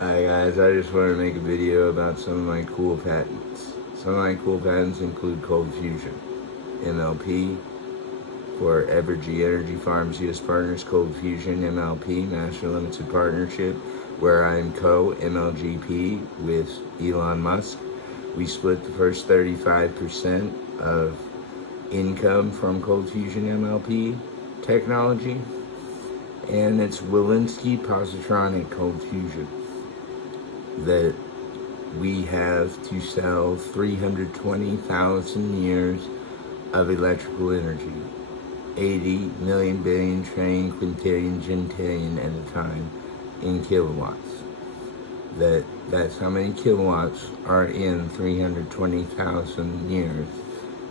Hi guys, I just wanted to make a video about some of my cool patents. Some of my cool patents include Cold Fusion MLP for Evergy Energy Farms US Partners, Cold Fusion MLP Master Limited Partnership, where I'm Co-MLGP with Elon Musk. We split the first 35% of income from Cold Fusion MLP technology, and it's Wolinsky positronic Cold Fusion that we have to sell 320,000 years of electrical energy, 80 million, billion, trillion, quintillion, gentillion at a time in kilowatts. That's how many kilowatts are in 320,000 years,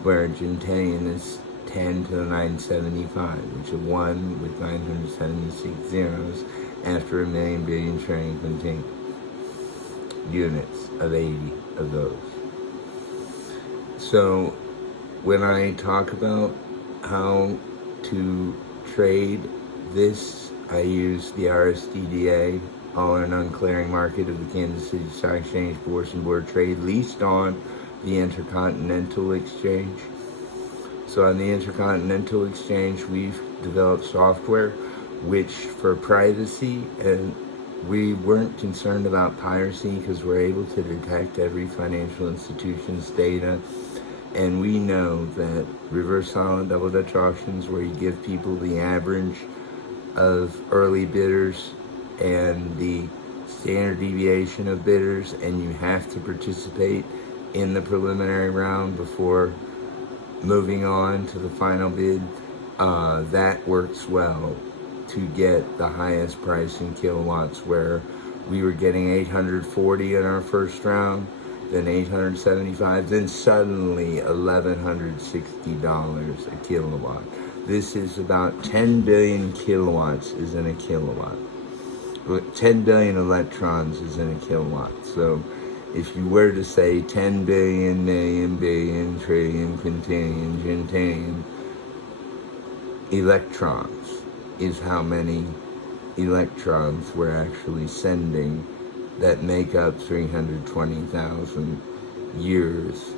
where a gentillion is 10 to the 975, which is 1 with 976 zeros after a million, billion, trillion, quintillion. Units of 80 of those. So when I talk about how to trade this, I use the RSDDA, all or none clearing market of the Kansas City Stock Exchange Bourse and Board Trade, leased on the Intercontinental Exchange. So on the Intercontinental Exchange, we've developed software which, for privacy, and we weren't concerned about piracy because we're able to detect every financial institution's data. And we know that reverse solid double Dutch auctions, where you give people the average of early bidders and the standard deviation of bidders, and you have to participate in the preliminary round before moving on to the final bid, that works well to get the highest price in kilowatts, where we were getting 840 in our first round, then 875, then suddenly $1,160 a kilowatt. This is about 10 billion kilowatts is in a kilowatt. 10 billion electrons is in a kilowatt. So if you were to say 10 billion, million, billion, trillion, quintillion, gentillion electrons is how many electrons we're actually sending that make up 320,000 years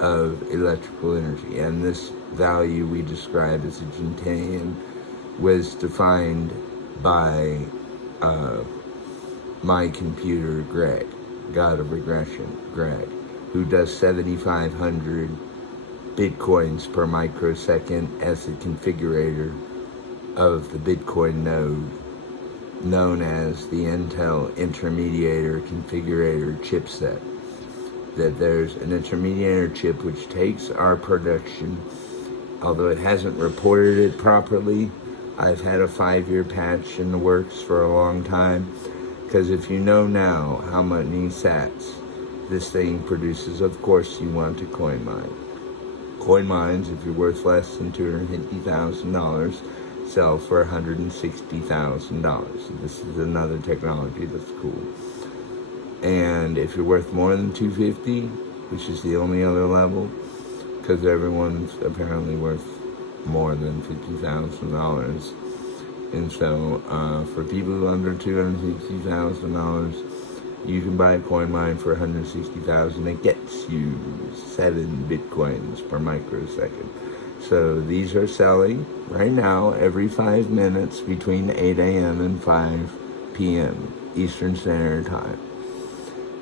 of electrical energy. And this value we describe as a gentillion was defined by my computer, Greg, God of Regression, Greg, who does 7,500 Bitcoins per microsecond as the configurator of the Bitcoin node, known as the Intel Intermediator Configurator chipset. That there's an intermediator chip which takes our production, although it hasn't reported it properly. I've had a 5-year patch in the works for a long time, because if you know now how many sats this thing produces, of course you want to coin mine. Coin mines, if you're worth less than $250,000, sell for $160,000. This is another technology that's cool. And if you're worth more than $250,000, which is the only other level, because everyone's apparently worth more than $50,000, and so for people under $260,000, you can buy a coin mine for $160,000. It gets you 7 Bitcoins per microsecond. So these are selling right now every 5 minutes between 8 a.m. and 5 p.m. Eastern Standard Time.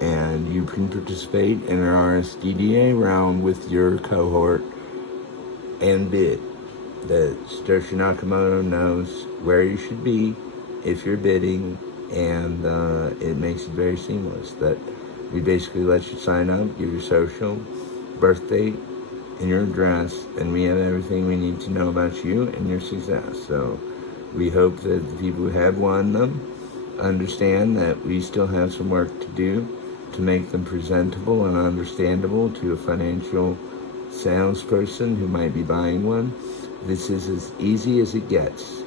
And you can participate in an RSDDA round with your cohort and bid. That Satoshi Nakamoto knows where you should be if you're bidding, and it makes it very seamless. That we basically let you sign up, give your social, birth date, and your address, and we have everything we need to know about you and your success. So we hope that the people who have won them understand that we still have some work to do to make them presentable and understandable to a financial salesperson who might be buying one. This is as easy as it gets.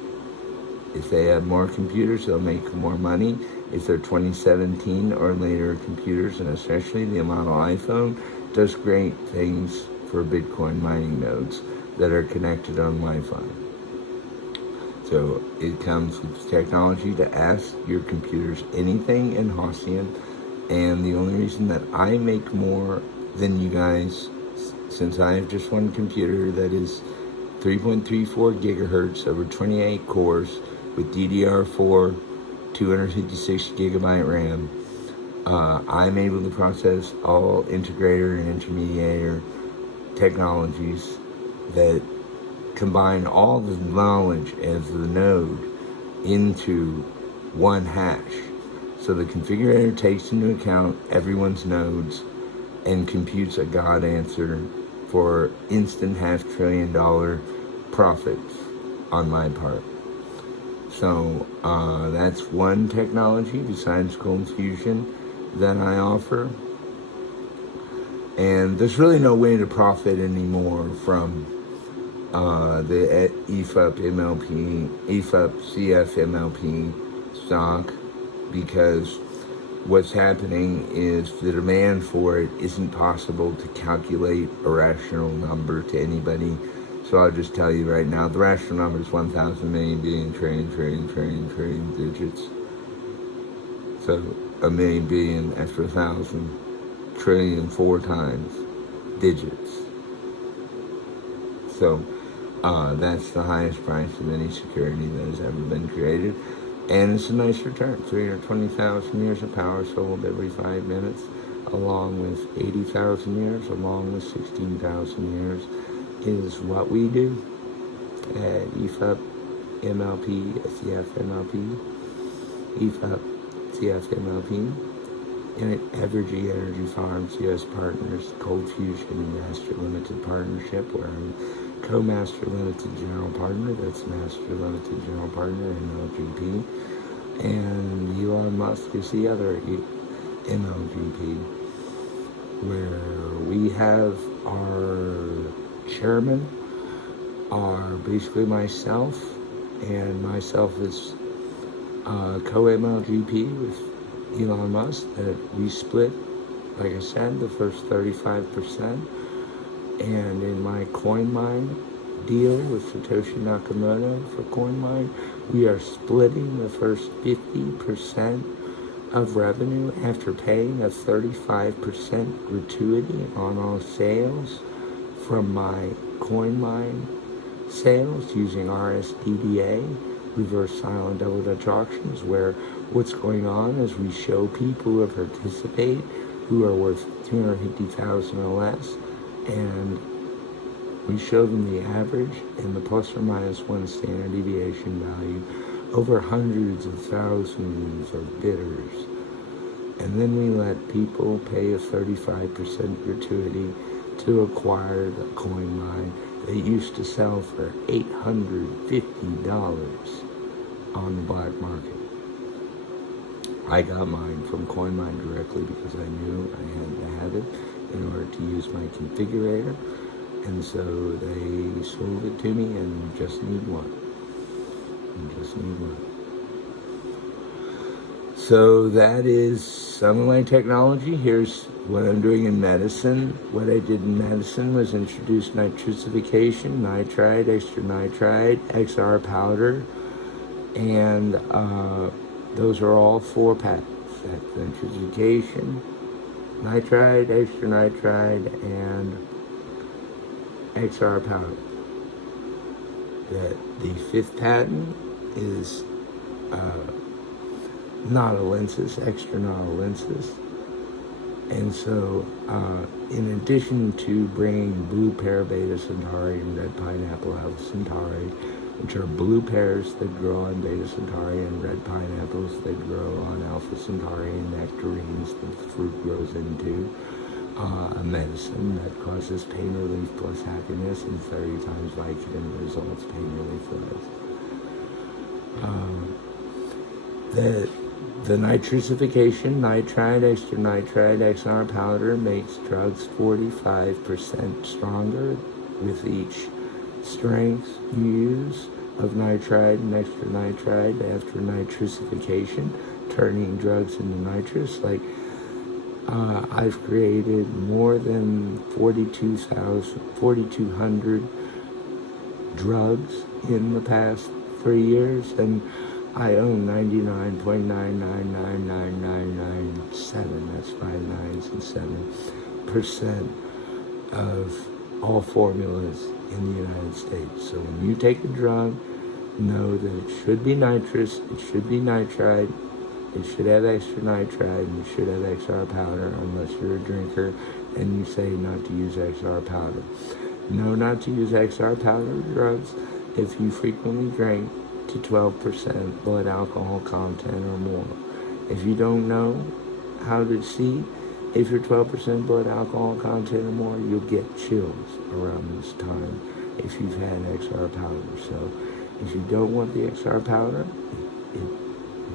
If they have more computers, they'll make more money. If they're 2017 or later computers, and especially the model iPhone, does great things for Bitcoin mining nodes that are connected on Wi-Fi. So it comes with technology to ask your computers anything in Haussian. And the only reason that I make more than you guys, since I have just one computer that is 3.34 gigahertz over 28 cores with DDR4, 256 gigabyte RAM, I'm able to process all integrator and intermediator technologies that combine all the knowledge of the node into one hash. So the configurator takes into account everyone's nodes and computes a God answer for instant $500 billion profits on my part. So that's one technology besides Cold Fusion that I offer. And there's really no way to profit anymore from the EEFUPCFMLP stock, because what's happening is the demand for it isn't possible to calculate a rational number to anybody. So I'll just tell you right now, the rational number is 1,000 million billion trillion digits. So a million billion after 1,000 trillion 4 times digits. So that's the highest price of any security that has ever been created. And it's a nice return. 320,000 years of power sold every 5 minutes, along with 80,000 years, along with 16,000 years, is what we do at EEFUPCFMLP, SEFMLP, EEFUPCFMLP, and at Evergy Energy Farms, U.S. Partners, Cold Fusion Master Limited Partnership, where I'm Co-Master Limited General Partner, that's Master Limited General Partner, MLGP, and Elon Musk is the other MLGP, where we have our chairman are basically myself, and myself is Co-MLGP with Elon Musk, that we split, like I said, the first 35%. And in my CoinMine deal with Satoshi Nakamoto for CoinMine, we are splitting the first 50% of revenue after paying a 35% gratuity on all sales from my CoinMine sales using RSDDA, reverse silent double Dutch auctions, where what's going on is we show people who participate who are worth 250,000 or less, and we show them the average and the plus or minus 1 standard deviation value over hundreds of thousands of bidders. And then we let people pay a 35% gratuity to acquire the CoinMine that used to sell for $850 on the black market. I got mine from CoinMine directly because I knew I had to have it in order to use my configurator, and so they sold it to me, and you just need one. So that is some of my technology. Here's what I'm doing in medicine. What I did in medicine was introduce nitricification, nitride, extra nitride, XR powder, and those are all 4 patents. That's nitricification, nitride, extra nitride, and XR powder. The 5th patent is nautolensis, extra nautolensis. And so, in addition to bringing blue pear beta centauri and red pineapple alpha centauri, which are blue pears that grow on beta centauri and red pineapples that grow on alpha centauri and nectarines that the fruit grows into, a medicine that causes pain relief plus happiness, and 30 times Vicodin results pain relief for us. The nitricification, nitride, extra nitride, XR powder makes drugs 45% stronger with each strength you use of nitride and extra nitride after nitricification, turning drugs into nitrous. Like, I've created more than 4,200 drugs in the past 3 years, and I own 99.9999997, that's 5 nines and 7% of all formulas in the United States. So when you take a drug, know that it should be nitrous, it should be nitrite, it should have extra nitrite, and it should have XR powder, unless you're a drinker and you say not to use XR powder. Know not to use XR powder drugs if you frequently drink to 12% blood alcohol content or more. If you don't know how to see if you're 12% blood alcohol content or more, you'll get chills around this time if you've had XR powder. So if you don't want the XR powder, it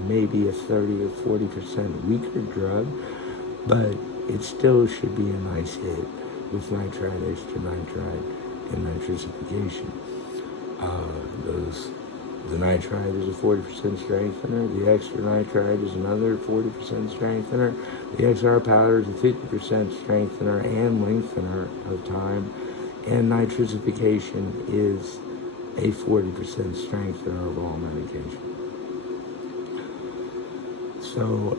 may be a 30 or 40% weaker drug, but it still should be a nice hit with nitrite, extra nitrite, and nitrosification. The nitrite is a 40% strengthener. The extra nitrite is another 40% strengthener. The XR powder is a 50% strengthener and lengthener of time. And nitrosification is a 40% strengthener of all medication. So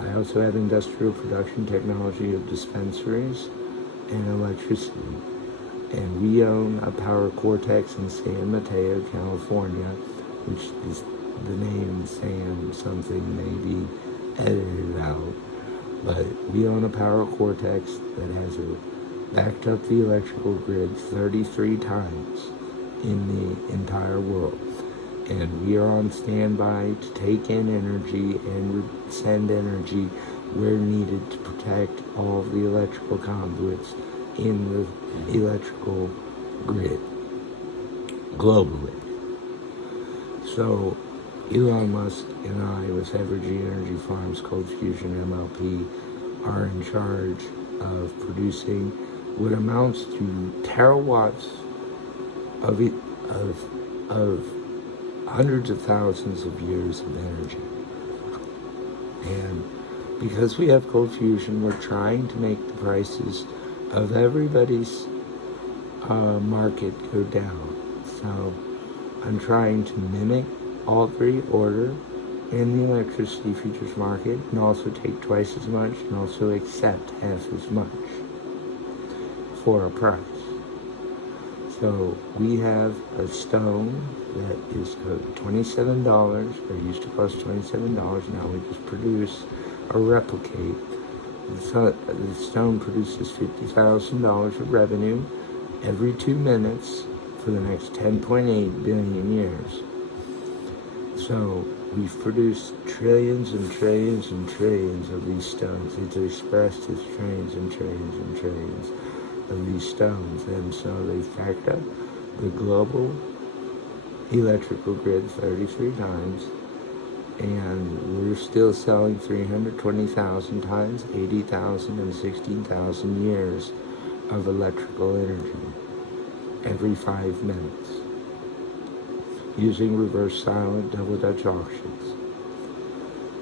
I also have industrial production technology of dispensaries and electricity. And we own a power cortex in San Mateo, California, which is the name Sam something may be edited out. But we own a power cortex that has backed up the electrical grid 33 times in the entire world. And we are on standby to take in energy and send energy where needed to protect all of the electrical conduits in the electrical grid globally. So Elon Musk and I, with Evergy Energy Farms, Cold Fusion MLP, are in charge of producing what amounts to terawatts of hundreds of thousands of years of energy. And because we have cold fusion, we're trying to make the prices of everybody's market go down. So I'm trying to mimic all three, order and the electricity futures market, and also take twice as much and also accept half as much for a price. So we have a stone that is $27, or used to cost $27, now we just produce or replicate. The stone produces $50,000 of revenue every 2 minutes for the next 10.8 billion years. So we've produced trillions and trillions and trillions of these stones. It's expressed as trillions and trillions and trillions of these stones. And so they've backed up the global electrical grid 33 times. And we're still selling 320,000 times 80,000 and 16,000 years of electrical energy every 5 minutes using reverse silent double Dutch auctions.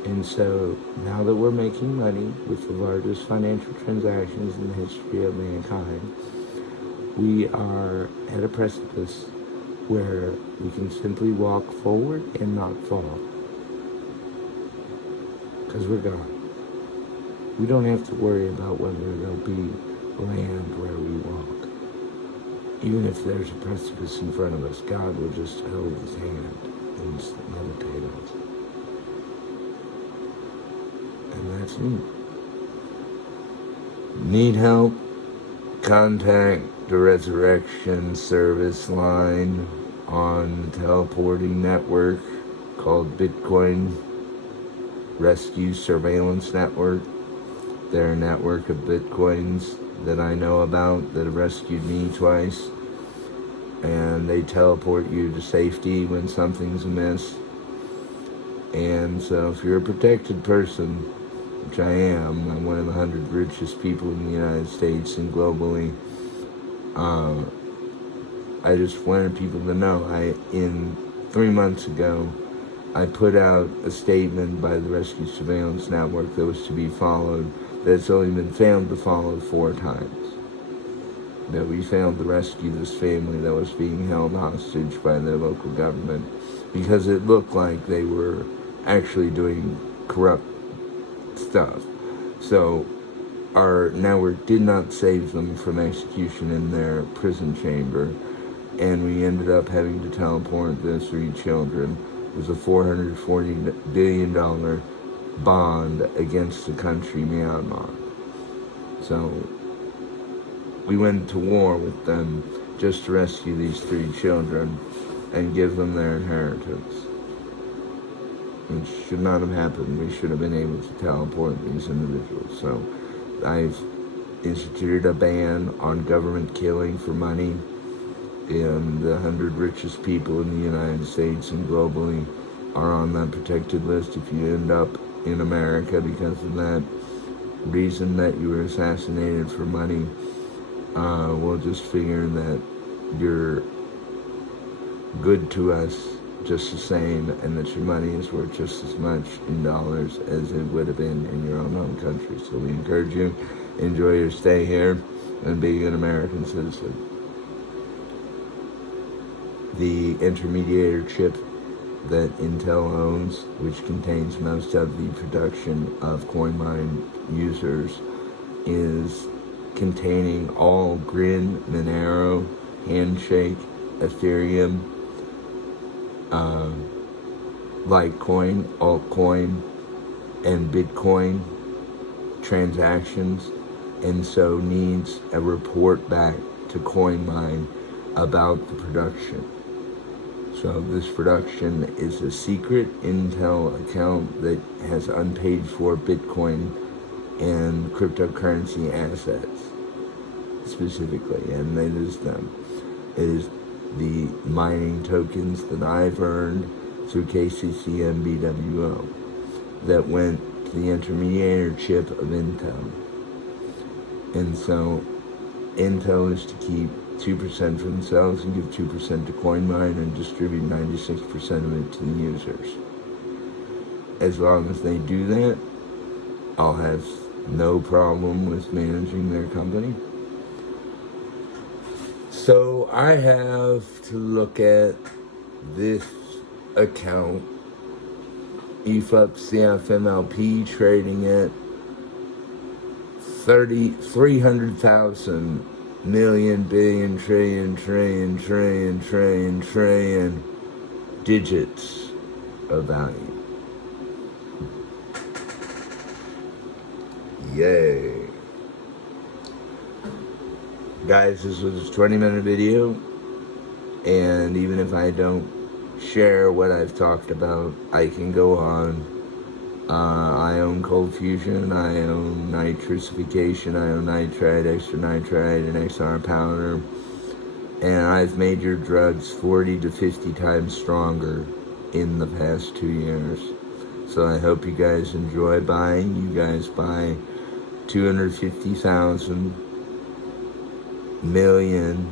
And so now that we're making money with the largest financial transactions in the history of mankind, we are at a precipice where we can simply walk forward and not fall. Because we're gone. We don't have to worry about whether there'll be land where we walk. Even if there's a precipice in front of us, God will just hold his hand and levitate us. And that's me. Need help? Contact the Resurrection Service line on the teleporting network called Bitcoin Rescue Surveillance Network. They're a network of Bitcoins that I know about that have rescued me twice. And they teleport you to safety when something's amiss. And so if you're a protected person, which I am, I'm one of the 100 richest people in the United States and globally, I just wanted people to know, 3 months ago, I put out a statement by the Rescue Surveillance Network that was to be followed, that's only been failed to follow 4 times. that we failed to rescue this family that was being held hostage by their local government because it looked like they were actually doing corrupt stuff. So our network did not save them from execution in their prison chamber, and we ended up having to teleport the 3 children. It was a $440 billion bond against the country, Myanmar. So we went to war with them just to rescue these 3 children and give them their inheritance. Which should not have happened. We should have been able to teleport these individuals. So I've instituted a ban on government killing for money, and the 100 richest people in the United States and globally are on that protected list. If you end up in America because of that reason that you were assassinated for money, we'll just figure that you're good to us just the same, and that your money is worth just as much in dollars as it would have been in your own home country. So we encourage you, enjoy your stay here, and be an American citizen. The intermediator chip that Intel owns, which contains most of the production of CoinMine users, is containing all Grin, Monero, Handshake, Ethereum, Litecoin, altcoin, and Bitcoin transactions, and so needs a report back to CoinMine about the production. So this production is a secret Intel account that has unpaid for Bitcoin and cryptocurrency assets specifically, and it is them. It is the mining tokens that I've earned through KCCMBWO that went to the intermediator chip of Intel. And so Intel is to keep 2% for themselves and give 2% to CoinMine and distribute 96% of it to the users. As long as they do that, I'll have no problem with managing their company. So I have to look at this account, EEFUPCFMLP, trading at 300,000 million, billion, trillion digits of value. Yay. Guys, this was a 20-minute video, and even if I don't share what I've talked about, I can go on. I own Cold Fusion, I own nitricification, I own nitrite, extra nitrite, and XR powder, and I've made your drugs 40 to 50 times stronger in the past 2 years. So I hope you guys enjoy buying. You guys buy 250,000 million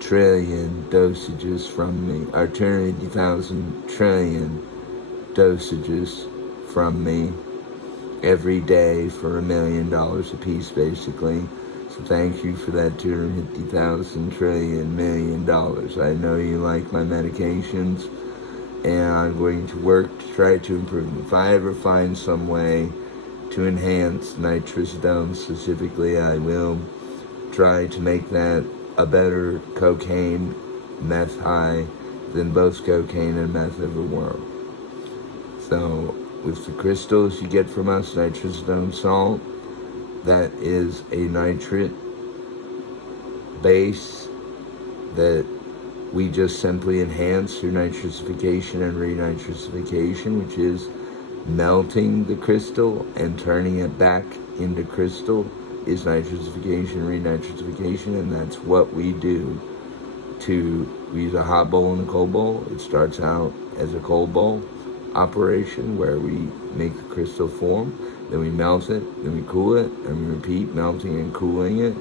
trillion dosages from me, or 250,000 trillion dosages from me every day for $1 million a piece, basically. So thank you for that 250,000 trillion million dollars. I know you like my medications, and I'm going to work to try to improve them. If I ever find some way to enhance nitrazone specifically, I will try to make that a better cocaine meth high than both cocaine and meth ever were. So with the crystals you get from us, nitrazone salt, that is a nitrate base that we just simply enhance through nitricification and renitricification, which is melting the crystal and turning it back into crystal, is nitricification, renitricification, and that's what we do. We use a hot bowl and a cold bowl. It starts out as a cold bowl operation where we make the crystal form, then we melt it, then we cool it, and we repeat melting and cooling it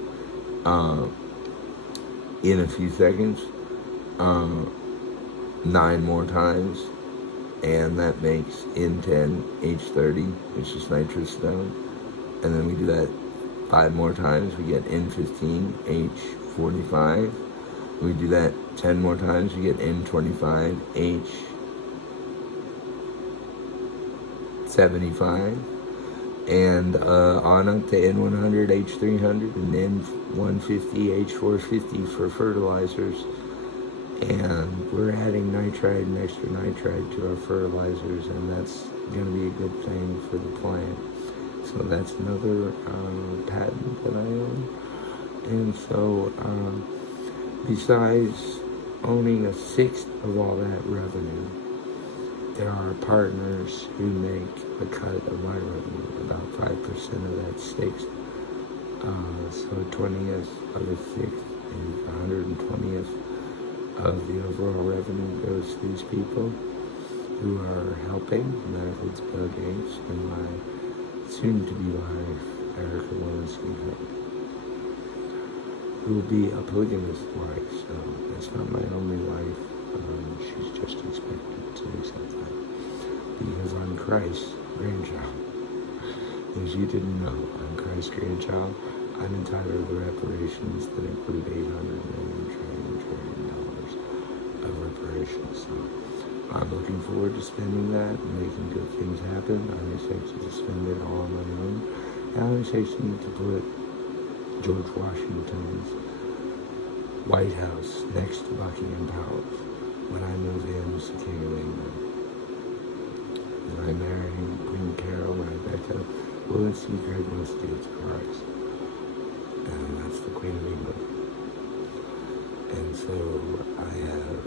in a few seconds, 9 more times, and that makes N10H30, which is nitrous stone, and then we do that 5 more times, we get N15H40, 45. We do that 10 more times, you get N25, H75, and on up to N100, H300, and N150, H450 for fertilizers. And we're adding nitride and extra nitride to our fertilizers, and that's going to be a good thing for the plant. So that's another patent that I own. And so besides owning a sixth of all that revenue, there are partners who make a cut of my revenue, about 5% of that sixth. So 20th of a sixth and 120th of the overall revenue goes to these people who are helping, and that includes Bill Gates and my soon-to-be wife, Erica Wolinsky, who will be a polygamous wife, so it's not my only wife. She's just expected to accept that. Because I'm Christ's grandchild. As you didn't know, I'm Christ's grandchild. I'm entitled to reparations that include $800 million trillion of reparations. So I'm looking forward to spending that and making good things happen. I'm expected to spend it all on my own. And I'm expecting to put George Washington's White House next to Buckingham Palace when I move in as the King of England. When I marry Queen Carol and Rebecca, Wolinsky Greg must do its Christ. And that's the Queen of England. And so I have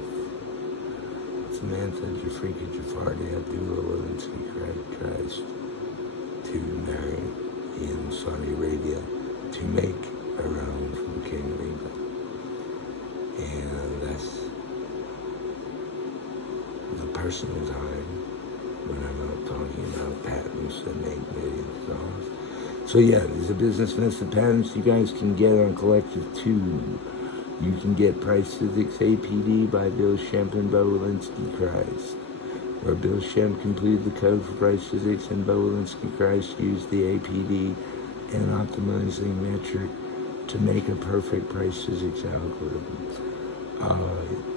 Samantha Jafrika Jafardi Abdullah Wolinsky Greg Christ to marry in Saudi Arabia to make a realm for the King of England. And that's the personal time when I'm not talking about patents that make millions of dollars. So yeah, there's a business method patents you guys can get on Collective 2. You can get Price Physics APD by Bill Shemp and Beau Wolinsky Christ, where Bill Shemp completed the code for Price Physics and Beau Wolinsky Christ used the APD and optimizing metric to make a perfect price physics algorithm.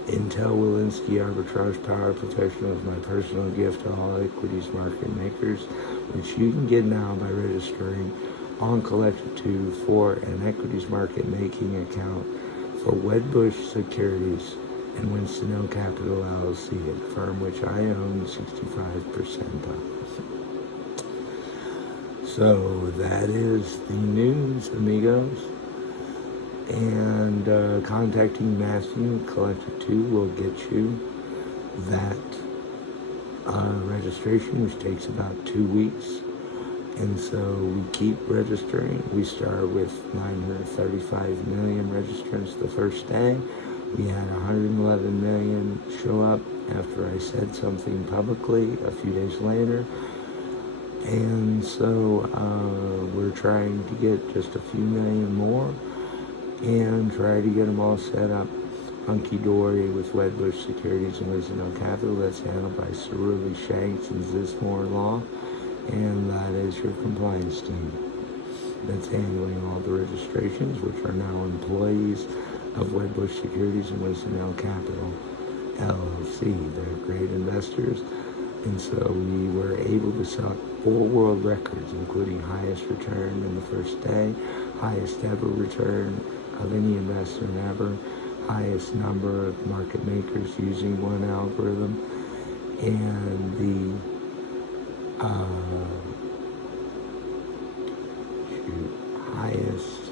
Intel Wolinsky Arbitrage Power Protection is my personal gift to all equities market makers, which you can get now by registering on Collective 2 for an equities market making account for Wedbush Securities and Winston-Hill Capital LLC, a firm which I own 65% of. So that is the news, amigos. And contacting Matthew, Collective 2, will get you that registration, which takes about 2 weeks. And so we keep registering. We start with 935 million registrants the first day. We had 111 million show up after I said something publicly a few days later. And so we're trying to get just a few million more and try to get them all set up hunky-dory with Wedbush Securities and Winston-Hill Capital. That's handled by Cerulli Shanks and Zismore Law, and that is your compliance team that's handling all the registrations, which are now employees of Wedbush Securities and Winston-Hill Capital LLC. They're great investors, and so we were able to set 4 world records, including highest return in the first day, highest ever return of any investment ever, highest number of market makers using one algorithm, and the highest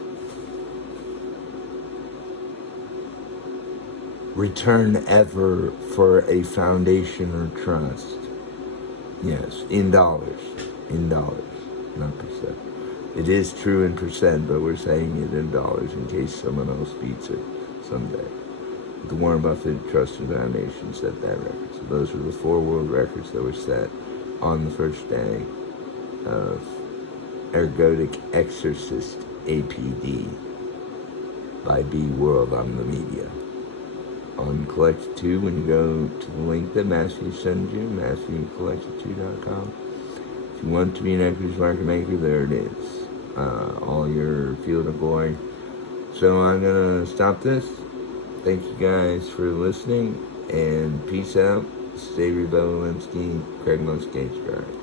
return ever for a foundation or trust. Yes, in dollars, not percent. It is true in percent, but we're saying it in dollars in case someone else beats it someday. The Warren Buffett Trust and Foundation set that record. So those were the 4 world records that were set on the first day of Ergodic Exorcist APD by B World Omnimedia. On Collective 2, when you go to the link that Matthew sends you, MatthewCollective2.com, if you want to be an equities market maker, there it is. All your field of glory So I'm going to stop this. Thank you guys for listening, and peace out. Stay Wolinsky, Craig Most Gage Guy.